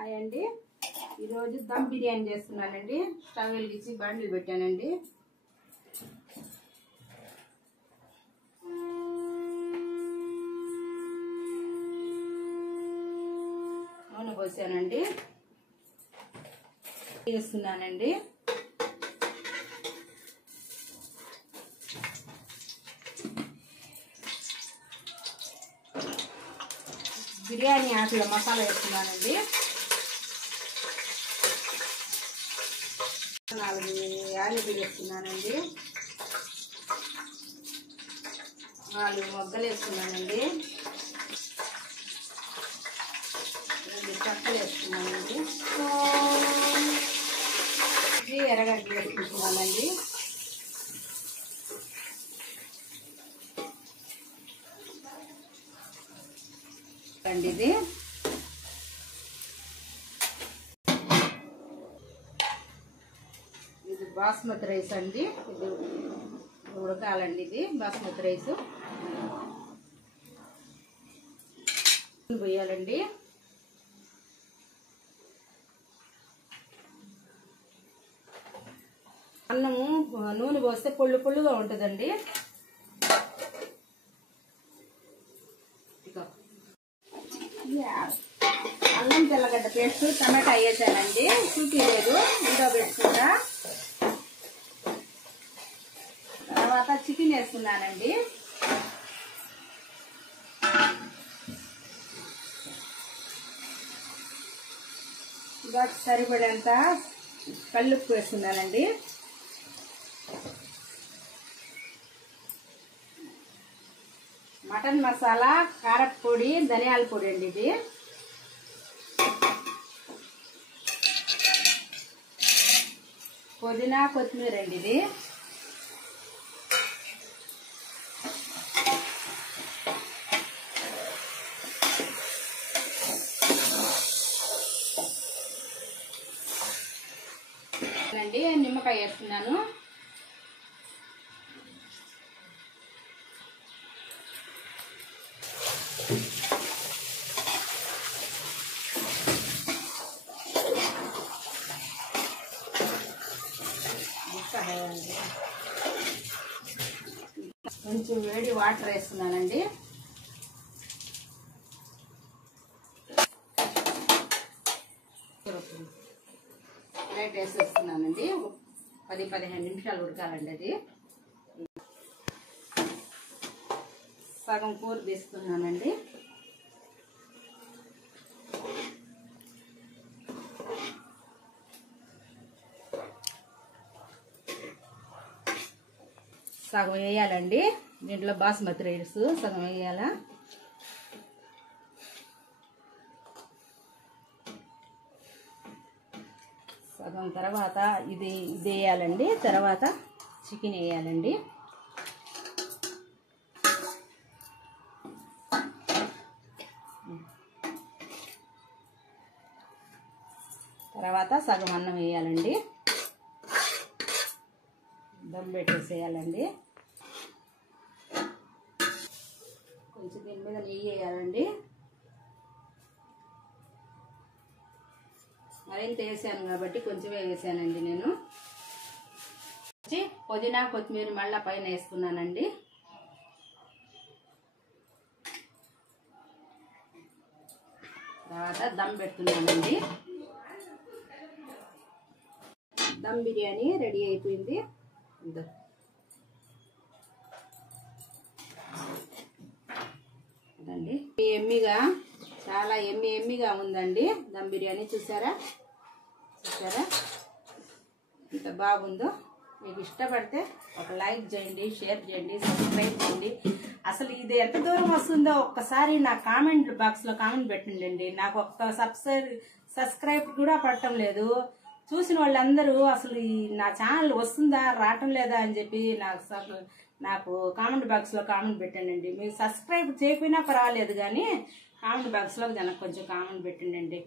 Hi అండి, ఈరోజు దమ్ బిర్యానీ చేస్తున్నానండి. స్టవ్ వెలిగించి బండ్లు పెట్టానండి. నూనె పోసానండి, వేస్తున్నానండి. బిర్యానీ ఆకుల మసాలా వేస్తున్నానండి. 4 యాలకులు వేస్తున్నానండి. 4 మొగ్గలు వేస్తున్నానండి. 2 చెక్కలు వేస్తున్నానండి. ఎర్రగడ్డలు వేసుకుంటున్నానండి. ఇది బాస్మతి రైస్ అండి. ఇది ఉడకాలండి. ఇది బాస్మతి రైస్ పోయాలండి. అన్నము నూనె పోస్తే పొళ్ళు పొళ్ళుగా ఉంటుందండి. అల్లం తెల్లగడ్డ పేస్ట్ టమాటా వేసానండి. చూపి లేదు, ఇంట్లో పెట్టుకుంటా. తర్వాత చికెన్ వేస్తున్నానండి. ఇంకా సరిపడేంత కల్లుప్పు వేస్తున్నానండి. మటన్ మసాలా, కారపొడి, ధనియాల పొడి అండి. ఇది పుదీనా, కొత్తిమీర అండి. ఇది అండి. నిమ్మకాయ వేస్తున్నాను. కొంచెం వేడి వాటర్ వేస్తున్నానండి. లైట్ వేసేస్తున్నానండి. 10-15 నిమిషాలు ఉడకాలండి. అది సగం కూర తీస్తున్నానండి. సగం వేయాలండి. దీంట్లో బాస్మతి రైస్ సగం వేయాలా. సగం తర్వాత ఇది వేయాలండి. తర్వాత చికెన్ వేయాలండి. తర్వాత సగం అన్నం వేయాలండి. దమ్ పెట్టేసేయాలండి. కొంచెం దీని మీద నెయ్యి వేయాలండి. మరింత వేసాను కాబట్టి కొంచెమే వేసానండి. నేను పుదీనా, కొత్తిమీర మళ్ళీ పైన వేసుకున్నానండి. తర్వాత దమ్ పెడుతున్నానండి. దమ్ బిర్యానీ రెడీ అయిపోయింది. అదండి, ఎమ్మిగా చాలా ఎమ్మిగా ఉందండి దమ్ బిర్యానీ. చూసారా ఎంత బాగుందో. మీకు ఇష్టపడితే ఒక లైక్ చేయండి, షేర్ చేయండి, సబ్స్క్రైబ్ చేయండి. అసలు ఇది ఎంత దూరం వస్తుందో ఒక్కసారి నా కామెంట్ బాక్స్లో కామెంట్ పెట్టండి. నాకు ఒక్క సబ్స్క్రైబ్ కూడా పడటం లేదు. చూసిన వాళ్ళందరూ అసలు నా ఛానల్ వస్తుందా రావటం లేదా అని చెప్పి నాకు కామెంట్ బాక్స్లో కామెంట్ పెట్టండి. మీరు సబ్స్క్రైబ్ చేయకపోయినా పర్వాలేదు, కానీ కామెంట్ బాక్స్లో కొంచెం కామెంట్ పెట్టండి.